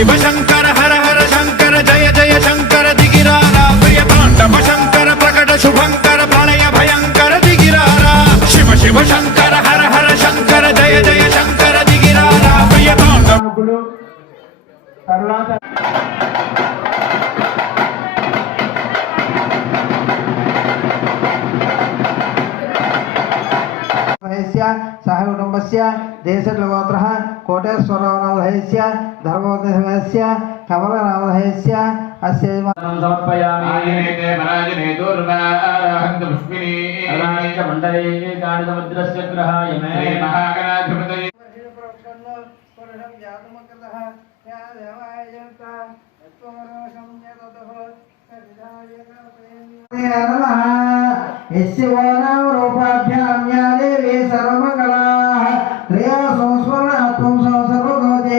शिव शंकर हर हर शंकर जय जय शंकर दिगिरारा प्रिय तांडव शंकर प्रकट शुभंकर प्रणय भयंकर दिगिरारा शिव शिव शंकर हर हर शंकर जय जय शंकर दिगिरारा प्रिय तांडव सह कुटुंबस्य देशगोत्रः कोटेश्वरनामधेयस्य धर्मोदयस्य कमलनामधेयस्य अस्य समर्पयामि पराजने दुर्वाहन्त पुष्पिनी अनामिक मंडले गानि समुद्रस्य ग्रहाय मे श्री महागणाधिपतये यस्य वानाम रूपाभ्यां या देवी सर्वमंगल